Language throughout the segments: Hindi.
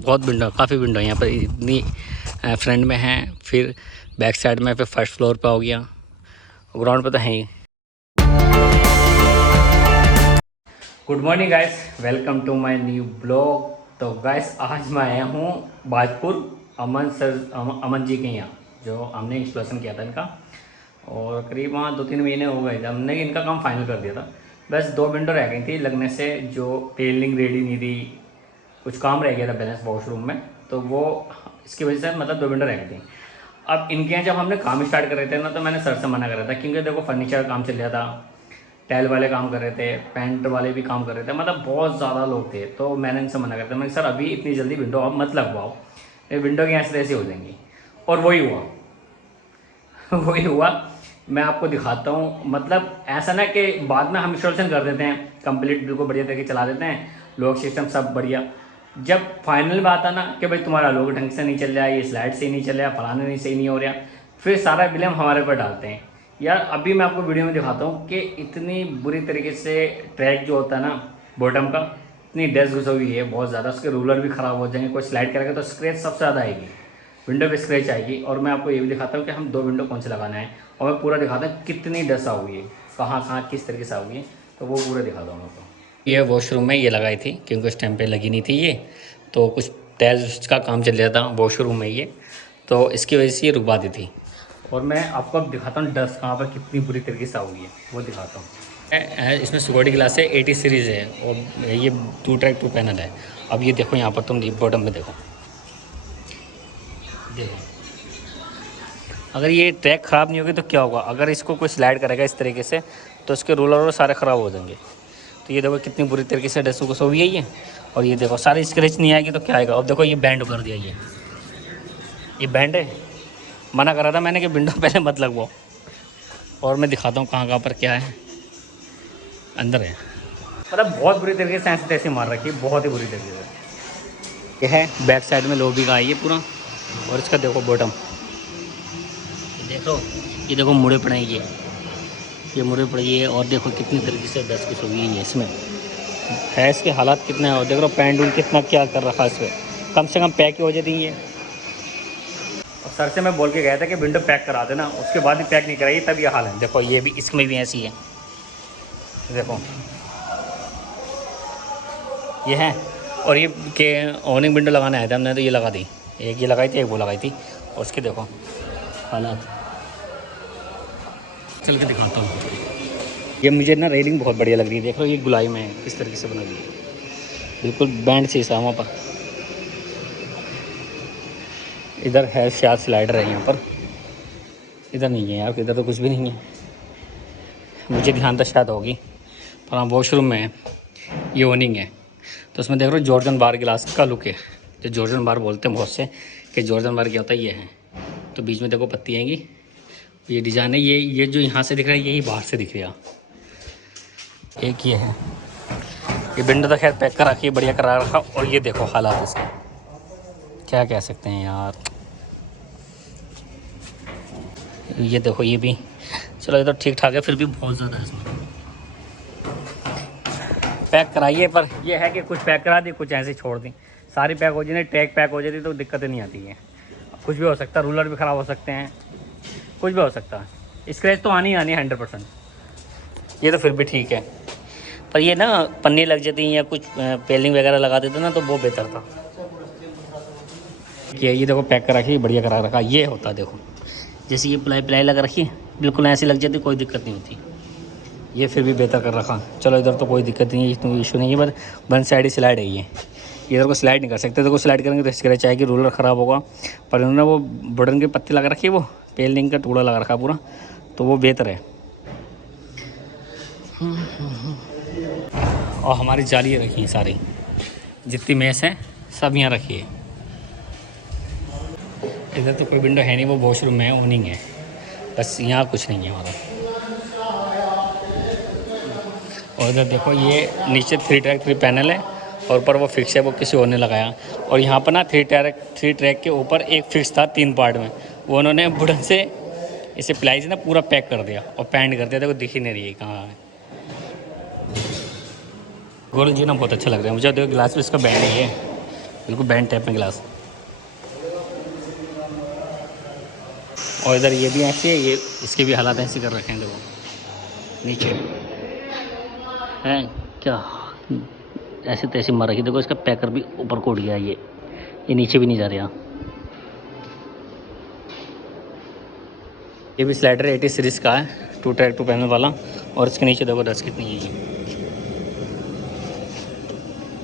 बहुत विंडो, काफ़ी विंडो यहाँ पर इतनी फ्रंट में है, फिर बैक साइड में, फिर फर्स्ट फ्लोर पे हो गया, ग्राउंड पे तो है ही। Good morning guys, welcome to my new blog. तो गाइस आज मैं आया हूँ बाजपुर अमन जी के यहाँ, जो हमने इंस्टॉलेशन किया था इनका, और करीब वहाँ 2-3 महीने हो गए थे। हमने इनका काम फाइनल कर दिया था, बस 2 विंडो रह गई थी लगने से, जो पेलिंग रेडी नहीं थी, कुछ काम रह गया था बैलेंस वॉशरूम में, तो वो इसकी वजह से मतलब 2 विंडो रह गई थी। अब इनके यहाँ जब हमने काम स्टार्ट कर रहे थे ना, तो मैंने सर से मना करा था, क्योंकि देखो फर्नीचर का काम चल रहा था, टाइल वाले काम कर रहे थे, पेंट वाले भी काम कर रहे थे, मतलब बहुत ज़्यादा लोग थे। तो मैंने इनसे मना करा था, मैंने सर अभी इतनी जल्दी विंडो आप मत लगवाओ, ये विंडो की ऐसे तैसे हो जाएंगी। और वही हुआ वही हुआ। मैं आपको दिखाता हूँ, मतलब ऐसा ना कि बाद में हम इंस्टॉलेशन कर देते हैं कंप्लीट, बिल्कुल बढ़िया तरीके चला देते हैं, लॉक सिस्टम सब बढ़िया, जब फाइनल बात आता ना कि भाई तुम्हारा लोग ढंग से नहीं चल रहा है, ये स्लाइड सही नहीं चल रहा है, फलाने नहीं सही नहीं हो रहा, फिर सारा ब्लेम हमारे पर डालते हैं। यार अभी मैं आपको वीडियो में दिखाता हूँ कि इतनी बुरी तरीके से ट्रैक जो होता है ना बॉटम का, इतनी डस्ट घुसी हुई है बहुत ज़्यादा, उसके रूलर भी ख़राब हो जाएंगे, कोई स्लाइड करेगा तो स्क्रैच सबसे ज़्यादा आएगी, विंडो पे स्क्रैच आएगी। और मैं आपको ये भी दिखाता हूँ कि हम 2 विंडो कौन से लगाना है, और मैं पूरा दिखाता हूँ कितनी डस्ट आ हुई है, कहाँ कहाँ किस तरीके से आ हुई है, तो वो पूरा दिखाता हूँ आपको। ये वॉशरूम में ये लगाई थी, क्योंकि उस टाइम पे लगी नहीं थी ये, तो कुछ टाइल्स का काम चल रहा था वॉशरूम में ये, तो इसकी वजह से ये रुकवा दी थी। और मैं आपको अब दिखाता हूँ डस्ट कहाँ पर कितनी बुरी तरीके से आ हुई है, वो दिखाता हूँ। इसमें सिक्योरिटी ग्लास है, 80 सीरीज़ है, और ये 2 ट्रैक 2 पैनल है। अब ये देखो यहाँ पर, तुम बॉटम में देखो, अगर ये ट्रैक ख़राब नहीं होगी तो क्या होगा, अगर इसको कोई स्लाइड करेगा इस तरीके से तो इसके रोलर सारे ख़राब हो जाएंगे। तो ये देखो कितनी बुरी तरीके से डस्ट को सो हुई है ये, और ये देखो सारी स्क्रैच नहीं आएगी तो क्या आएगा। अब देखो ये बैंड कर दिया, ये बैंड है, मना करा था मैंने कि विंडो पहले मत लगवाओ। और मैं दिखाता हूँ कहाँ कहाँ पर क्या है, अंदर है, मतलब बहुत बुरी तरीके से ऐसे तैसे मार रखी है, बहुत ही बुरी तरीके से। ये है बैक साइड में लोबी का है ये पूरा, और इसका देखो बॉटम, देखो ये देखो मुड़े पड़े हैं ये मुड़े पड़ी है, और देखो कितनी तरीके से डस्ट कुछ हुई है इसमें, है इसके हालात कितने हैं। और देख रहा पेंट उन कितना क्या कर रखा है इसमें, कम से कम पैक ही हो जाती है। और सर से मैं बोल के गया था कि विंडो पैक करा देना, उसके बाद भी पैक नहीं कराई, तब ये हाल है। देखो ये भी, इसमें भी ऐसी है, देखो ये है। और ये के ऑनिंग विंडो लगाने आया था हमने, तो ये लगा दी, एक ये लगाई थी, एक वो लगाई थी, और उसके देखो हालात। चल के दिखाता हूँ। ये मुझे ना रेलिंग बहुत बढ़िया लग रही है, देखो ये गुलाई में है, किस तरीके से बना दी है, बिल्कुल बैंड से सा वहाँ पर। इधर है शायद स्लाइडर है यहाँ पर, इधर नहीं है यार, इधर तो कुछ भी नहीं है, मुझे ध्यान तो शायद होगी, पर हाँ वॉशरूम में है, ये ओनिंग है। तो उसमें देख रहे हो जॉर्जन बार गिलास का लुक है, जो जॉर्जन बार बोलते हैं बहुत से, कि जॉर्जन बार क्या होता है, ये है। तो बीच में देखो पत्ती आएंगी, ये डिज़ाइन है, ये जो यहाँ से दिख रहा है यही बाहर से दिख रहा है। एक ये है, ये विंडो तो खैर पैक करा के बढ़िया करा रखा, और ये देखो हालात इसके, क्या कह सकते हैं यार। ये देखो ये भी, चलो ये तो ठीक ठाक है, फिर भी बहुत ज़्यादा है इसमें। पैक कराइए, पर ये है कि कुछ पैक करा दी, कुछ ऐसे छोड़ दी, सारी पैक हो जाती, ट्रैक पैक हो जाती तो दिक्कतें नहीं आती हैं। कुछ भी हो सकता है, रूलर भी ख़राब हो सकते हैं, कुछ भी हो सकता है, स्क्रैच तो आनी ही आनी है 100%। ये तो फिर भी ठीक है, पर ये ना पन्नी लग जाती या कुछ पेलिंग वगैरह लगा देते ना, तो वो बेहतर था। ये देखो पैक करा के बढ़िया करा रखा, ये होता देखो, जैसे ये प्लाई प्लाई लगा रखी बिल्कुल ऐसी लग जाती, कोई दिक्कत नहीं होती, ये फिर भी बेहतर कर रखा। चलो इधर तो कोई दिक्कत नहीं है, इतना इशू नहीं है, पर वन साइड ही स्लाइड है ये, इधर को स्लाइड नहीं कर सकते, तो को स्लाइड करेंगे तो स्क्रैच आएगी, रूलर ख़राब होगा। पर इन्होंने वो बटन की पत्ती लगा रखी है, वो पेलिंग का टुकड़ा लगा रखा पूरा, तो वो बेहतर है। और हमारी जाली रखी है सारी, जितनी मेस है सब यहाँ रखी है। इधर तो कोई विंडो है नहीं, वो वॉशरूम में है, ओनिंग है, बस यहाँ कुछ नहीं है हमारा। और इधर देखो ये नीचे 3 ट्रैक 3 पैनल है, और ऊपर वो फिक्स है, वो किसी और ने लगाया। और यहाँ पर ना 3 ट्रैक के ऊपर एक फिक्स था 3 पार्ट में, वो उन्होंने वुडन से इसे प्लाई से ना पूरा पैक कर दिया और पैंट कर दिया, तो दिख ही नहीं रही है कहाँ है। गोल्ड जी ना बहुत अच्छा लग रहा है मुझे, देखो गिलास भी इसका बैंड ही है, बिल्कुल बैंड टाइप में गिलास। और इधर ये भी ऐसे है, ये इसके भी हालात ऐसे कर रखे हैं देखो नीचे हैं क्या, ऐसे तैसे मार रखी। देखो इसका पैकर भी ऊपर को उड़ गया, ये नीचे भी नहीं जा रहा। ये भी स्लाइडर 80 सीरीज का है, 2 पैनल वाला। और इसके नीचे देखो डस्ट कितनी है। ये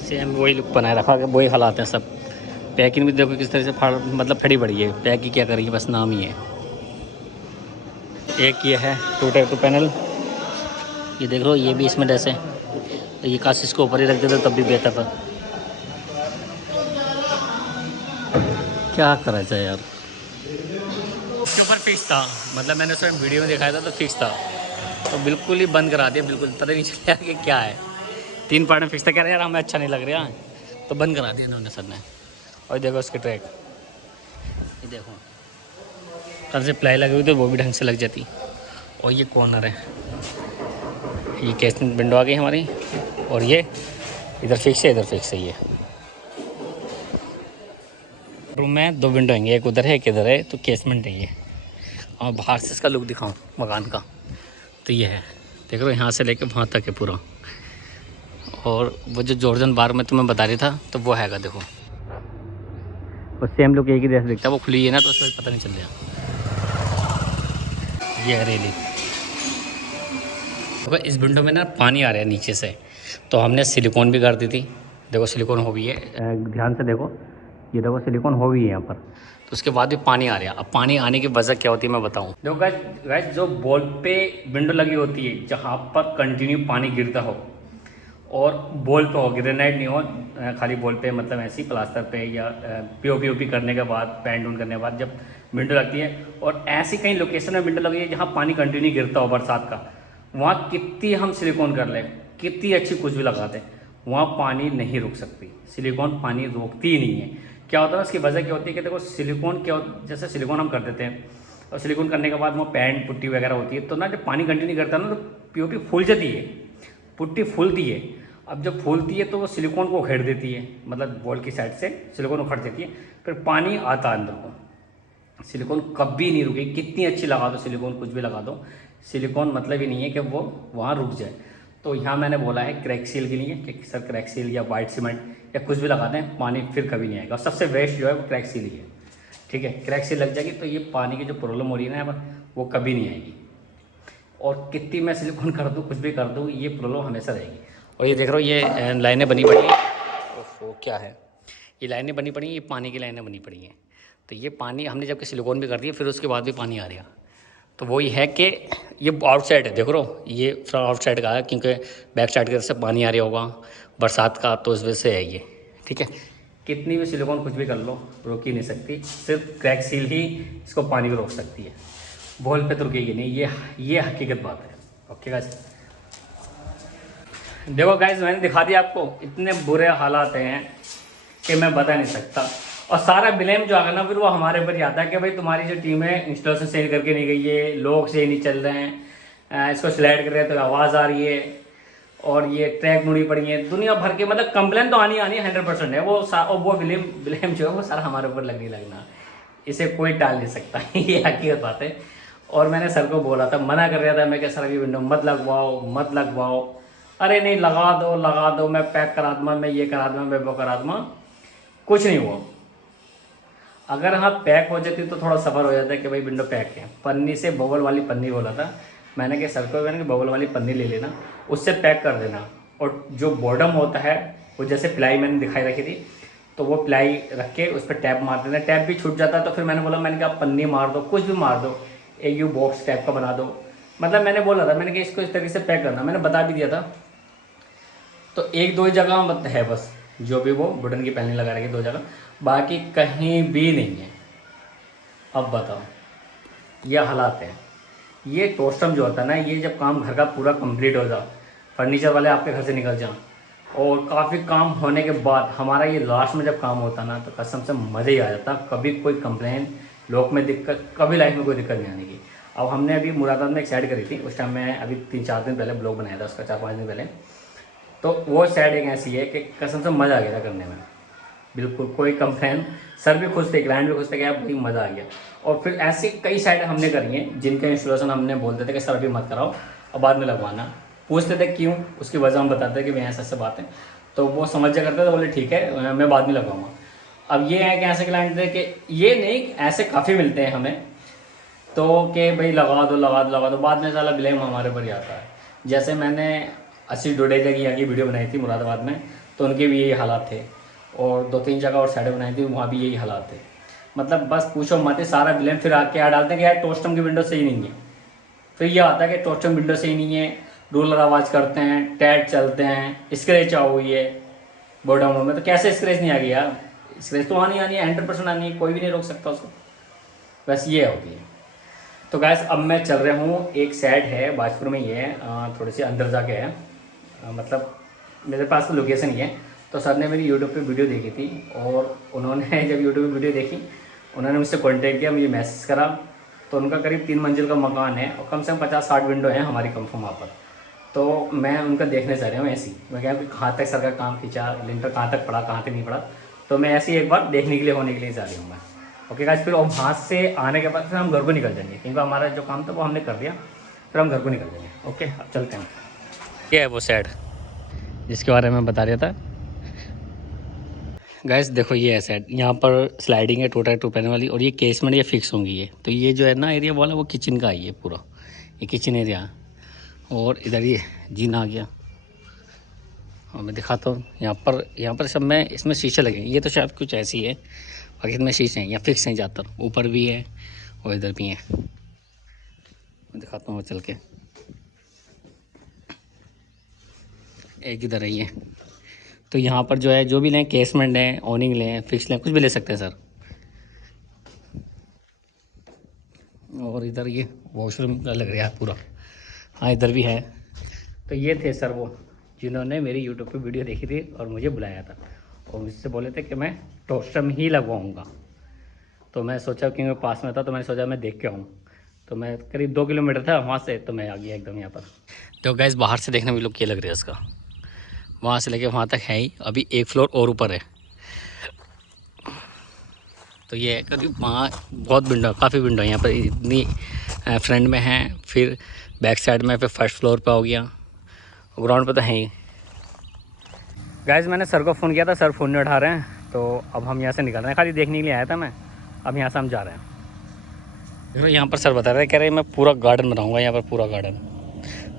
सेम वही लुक बनाए रखा है, वही हालात हैं सब। पैकिंग भी देखो किस तरह से फाड़, मतलब खड़ी पड़ी है। पैकिंग क्या करेगी, बस नाम ही है। एक ये है 2 पैनल, ये देख लो, ये भी इसमें डस्ट है। तो ये काश इसको ऊपर ही रख देते तब भी बेहतर था। क्या करा जाए यार, उसके ऊपर फिक्स था, मतलब मैंने उसमें वीडियो में दिखाया था तो फिक्स था, तो बिल्कुल ही बंद करा दिया। बिल्कुल पता नहीं चला कि क्या है। 3 पार्ट में फिक्स था, कह रहे यार हमें अच्छा नहीं लग रहा है, तो बंद करा दिया इन्होंने सर ने। और देखो उसकी ट्रैक, ये देखो कल से प्लाई लगी हुई तो वो भी ढंग से लग जाती। और ये कॉर्नर है, ये कैसमेंट विंडो आ गई हमारी। और ये इधर फिक्स है, इधर फिक्स है। ये रूम में 2 विंडो होंगे, एक उधर है एक इधर है, तो कैसमेंट है ये। और बाहर से इसका लुक दिखाऊं मकान का, तो ये है, देख लो यहाँ से लेके वहाँ तक है पूरा। और वो जो जॉर्डन बार में तुम्हें बता रही था, तो वो हैगा देखो, वो सेम लुक एक ही जैसे दिखता है। वो खुली है ना, तो उसमें पता नहीं चल रहा। ये है रेली। देखो इस विंडो में ना पानी आ रहा है नीचे से, तो हमने सिलिकॉन भी कर दी थी। देखो सिलिकॉन हो गई है, ध्यान से देखो, ये देखो सिलिकॉन हो गई है यहाँ पर। तो उसके बाद भी पानी आ रहा है। अब पानी आने की वजह क्या होती है मैं बताऊँ। देखो गाइस, जो बॉल पे विंडो लगी होती है, जहाँ पर कंटिन्यू पानी गिरता हो, और बॉल पे हो, ग्रेनाइट नहीं हो, खाली बॉल पे, मतलब ऐसी प्लास्टर पे या पीओपी करने के बाद, पेंट उन करने के बाद जब विंडो लगती है, और ऐसी कहीं लोकेशन में विंडो लगी है जहाँ पानी कंटिन्यू गिरता हो बरसात का, वहाँ कितनी हम सिलिकॉन कर लें, कितनी अच्छी कुछ भी लगा दें, वहाँ पानी नहीं रुक सकती। सिलिकॉन पानी रोकती ही नहीं है। क्या होता है उसकी वजह क्या होती है कि देखो सिलिकॉन क्या, जैसे सिलिकॉन हम कर देते हैं, और सिलिकॉन करने के बाद वो पेंट पुट्टी वगैरह होती है, तो ना जब पानी कंटिन्यू करता है ना, तो पीओपी फूल जाती है, पुट्टी फूलती है। अब जब फूलती है तो वो सिलिकॉन को उखेड़ देती है, मतलब बॉल की साइड से सिलिकॉन उखड़ देती है, फिर पानी आता है अंदर को। सिलिकॉन कभी नहीं रुकेगी, कितनी अच्छी लगा दो सिलिकॉन, कुछ भी लगा दो, सिलिकॉन मतलब ही नहीं है कि वो वहाँ रुक जाए। तो यहाँ मैंने बोला है क्रैक सील के लिए कि सर क्रैक सील या वाइट सीमेंट या कुछ भी लगा दें, पानी फिर कभी नहीं आएगा। और सबसे बेस्ट जो है वो क्रैक सील ही है, ठीक है। क्रैक सील लग जाएगी तो ये पानी की जो प्रॉब्लम हो रही है ना यहाँ पर, वो कभी नहीं आएगी। और कितनी मैं सिलिकॉन कर दूँ, कुछ भी कर दूँ, ये प्रॉब्लम हमेशा रहेगी। और ये देख रहे हो, ये लाइनें बनी पड़ी हैं, वो क्या है, ये लाइनें बनी पड़ी हैं, ये पानी की लाइनें बनी पड़ी हैं। तो ये पानी हमने जबकि सिलिकॉन भी कर दिया, फिर उसके बाद भी पानी आ रहा। तो वही है कि ये आउटसाइड है, देख रो, ये आउटसाइड का है, क्योंकि बैक साइड की तरफ से पानी आ रहा होगा बरसात का, तो इस वजह से है ये, ठीक है। कितनी भी सिलिकॉन कुछ भी कर लो, रोक ही नहीं सकती, सिर्फ क्रैक सील ही इसको पानी को रोक सकती है, बॉल पे तो रुकेगी नहीं। ये हकीकत बात है। ओके गाइस, देखो गाइस, मैंने दिखा दिया आपको, इतने बुरे हालात हैं कि मैं बता नहीं सकता। और सारा ब्लेम जो आएगा ना, फिर वो हमारे ऊपर ही आता है कि भाई तुम्हारी जो टीम है इंस्टॉलेशन सही करके नहीं गई है, लोग सही नहीं चल रहे हैं, इसको स्लाइड कर रहे हैं तो आवाज़ आ रही है, और ये ट्रैक मुड़ी पड़ी है, दुनिया भर के, मतलब कंप्लेन तो आनी 100% है। वो ब्लेम जो है वो सारा हमारे ऊपर लगना, इसे कोई टाल नहीं सकता। ये हकीकत बात है। और मैंने सर को बोला था, मना कर रहा था मैं कि सर अभी विंडो मत लगवाओ। अरे नहीं, लगा दो, मैं पैक करा दूँगा, मैं ये करा दूँगा, मैं वो करा दूँगा। कुछ नहीं हुआ। अगर हाँ पैक हो जाती तो थोड़ा सफ़र हो जाता है कि भाई विंडो पैक है। पन्नी से, बबल वाली पन्नी बोला था मैंने कि सर को, मैंने कि बबल वाली पन्नी ले लेना, उससे पैक कर देना। और जो बॉटम होता है, वो जैसे प्लाई मैंने दिखाई रखी थी, तो वो प्लाई रख के उस पर टैप मार देना। टैप भी छूट जाता है तो फिर मैंने कहा पन्नी मार दो, कुछ भी मार दो, एक यू बॉक्स टाइप का बना दो। मतलब मैंने बोला था, मैंने कि इसको इस तरीके से पैक करना, मैंने बता भी दिया था। तो 1-2 जगह मत है बस, जो भी वो बटन की पैनल लगा रखी 2 जगह, बाकी कहीं भी नहीं है। अब बताओ, ये हालात है। ये टोस्टम जो होता है ना, ये जब काम घर का पूरा कंप्लीट हो जाए, फर्नीचर वाले आपके घर से निकल जाएं, और काफ़ी काम होने के बाद हमारा ये लास्ट में जब काम होता ना, तो कसम से मज़ा ही आ जाता। कभी कोई कंप्लेन, लोग में दिक्कत, कभी लाइफ में कोई दिक्कत नहीं आने की। अब हमने अभी मुरादाबाद में एक साइड करी थी, उस टाइम मैं अभी 3-4 दिन पहले ब्लॉग बनाया था उसका, 4-5 दिन पहले। तो वो साइड एक ऐसी है कि कसम से मज़ा आ गया था करने में। बिल्कुल कोई कंप्लेन, सर भी खुश थे, क्लाइंट भी खुश थे कि यार भाई मज़ा आ गया। और फिर ऐसी कई साइड हमने करी हैं जिनका इंस्टॉलेशन हमने बोलते थे कि सर अभी मत कराओ और बाद में लगवाना, पूछते थे क्यों, उसकी वजह हम बताते थे कि भैया ऐसे बात है, तो वो समझ जा करते थे, बोले ठीक है मैं बाद में लगवाऊंगा। अब ये है कि ऐसे क्लाइंट थे कि ये नहीं, ऐसे काफ़ी मिलते हैं हमें, तो कि भाई लगा दो लगा दो लगा दो, बाद में साला ब्लेम हमारे ऊपर ही आता है। जैसे मैंने आशीष डोडेजा की यहाँ की वीडियो बनाई थी मुरादाबाद में, तो उनके भी यही हालात थे, और 2-3 जगह और साइडें बनाई थी, वहाँ भी यही हालात थे। मतलब बस पूछो मत, सारा ब्लेम फिर आके आ डालते हैं कि यार टोस्टम की विंडो सही नहीं है। फिर ये आता है कि टोस्टम विंडो सही नहीं है, रूलर आवाज़ करते हैं, टैट चलते हैं, स्क्रैच आ हुई है बॉटम में, तो कैसे स्क्रैच नहीं आ गई यार, स्क्रैच तो आनी आनी है, 100% आनी है, कोई भी नहीं रोक सकता उसको। बस ये होती है। तो गैस अब मैं चल रहा हूँ, एक साइड है बाजपुर में ही है, थोड़ी सी अंदर जाके है, मतलब मेरे पास तो लोकेशन ही है। तो सर ने मेरी यूट्यूब पे वीडियो देखी थी, और उन्होंने जब यूट्यूब पे वीडियो देखी, उन्होंने मुझसे कांटेक्ट किया, मुझे मैसेज करा। तो उनका करीब 3 मंजिल का मकान है और कम से कम 50-60 विंडो हैं हमारी कंफर्म वहाँ पर। तो मैं उनका देखने चाह रहा हूँ ऐसी, मैं क्या कहाँ तक सर का काम खींचा, लिंटर कहाँ तक पड़ा, कहाँ तक नहीं पड़ा, तो मैं ऐसे ही एक बार देखने के लिए होने के लिए चाह रही हूँ मैं। ओके गाइस, फिर वहाँ से आने के बाद फिर हम घर को निकल जाएंगे, क्योंकि हमारा जो काम था वो हमने कर दिया, फिर हम घर को निकल जाएंगे। ओके अब चलते हैं। ये है वो साइड जिसके बारे में बता रहा था गाइस, देखो ये है साइड, यहाँ पर स्लाइडिंग है 2x2 पैनल वाली, और ये केसमेंट ये फिक्स होंगी ये, तो ये जो है ना एरिया वाला वो किचन का है, ये पूरा ये किचन एरिया। और इधर ये जीन आ गया, और मैं दिखाता हूँ यहाँ पर सब में इसमें शीशे लगे हैं, ये तो शायद कुछ ऐसी है, बाकी इसमें शीशे हैं या फिक्स हैं ज़्यादातर, ऊपर भी है और इधर भी है। मैं दिखाता हूँ चल के, एक इधर है ये। तो यहाँ पर जो है जो भी लें, केसमेंट लें, ओनिंग लें, फिक्स लें, कुछ भी ले सकते हैं सर। और इधर ये वॉशरूम का लग रहा है पूरा, हाँ इधर भी है। तो ये थे सर वो जिन्होंने मेरी यूट्यूब पे वीडियो देखी थी और मुझे बुलाया था, और मुझसे बोले थे कि मैं टोस्टम ही लगवाऊँगा। तो मैं सोचा कि मैं पास में था, तो मैंने सोचा मैं देख के आऊँ। तो मैं करीब 2 किलोमीटर था वहाँ से, तो मैं आ गया एकदम यहाँ पर। तो गैस बाहर से देखने में लुक ये लग रहा है इसका, वहाँ से लेके वहाँ तक है ही, अभी एक फ्लोर और ऊपर है। तो ये करीब वहाँ बहुत विंडो, काफ़ी विंडो है यहाँ पर, इतनी फ्रंट में है, फिर बैक साइड में, फिर फर्स्ट फ्लोर पे हो गया, ग्राउंड पे तो है ही। गाइस मैंने सर को फ़ोन किया था, सर फ़ोन नहीं उठा रहे हैं, तो अब हम यहाँ से निकल रहे हैं, खाली देखने के लिए आया था मैं, अब यहाँ से हम जा रहे हैं। देखो यहाँ पर सर बता रहे कह रहे मैं पूरा गार्डन बनाऊँगा यहाँ पर, पूरा गार्डन।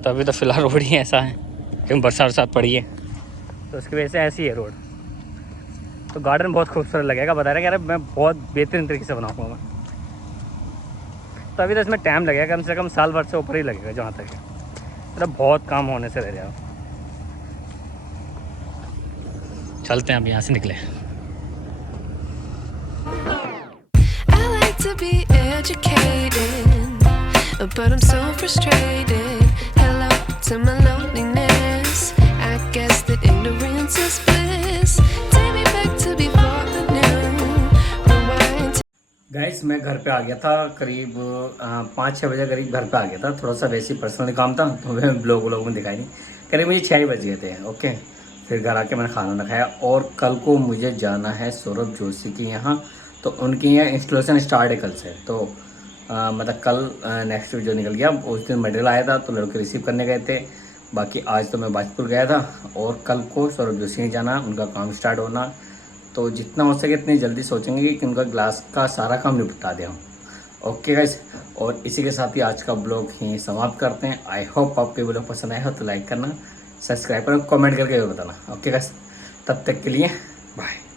तो अभी तो फ़िलहाल रोड ही ऐसा है क्योंकि बरसात पड़ी है, तो उसकी वजह से ऐसी है रोड। तो गार्डन बहुत खूबसूरत लगेगा, बता रहे कह रहे मैं बहुत बेहतरीन तरीके से बनाऊँगा मैं। तो अभी तो इसमें टाइम लगेगा, कम से कम साल भर से ऊपर ही लगेगा जहाँ तक है, मतलब बहुत काम होने से रह जाएगा। चलते हैं अब यहाँ से निकले। To be educated, but I'm so frustrated. Hello to my loneliness. I guess that ignorance is bliss. Take me back to before the new. Rewind. Guys, मैं घर पे आ गया था करीब 5-6 बजे करीब घर पे आ गया था, थोड़ा सा वैसे ही पर्सनल काम था, तो मैं ब्लॉग में दिखाई नहीं, करीब मुझे 6 बज गए थे। ओके, फिर घर आके मैंने खाना खाया, और कल को मुझे जाना है सौरभ जोशी के यहाँ, तो उनके यहाँ इंस्टॉलेशन स्टार्ट है कल से। तो मतलब कल नेक्स्ट वीक जो निकल गया, उस दिन मटेरियल आया था तो लड़के रिसीव करने गए थे, बाकी आज तो मैं बाजपुर गया था, और कल को सौरभ जोशी ने जाना, उनका काम स्टार्ट होना। तो जितना हो सके इतनी जल्दी सोचेंगे कि उनका ग्लास का सारा काम निपटा दें हम। ओके गाइस, और इसी के साथ ही आज का ब्लॉग ही समाप्त करते हैं। आई होप आपको ब्लॉग पसंद आया हो तो लाइक करना, सब्सक्राइब करना, कमेंट करके बताना। ओके गाइस, तब तक के लिए बाय।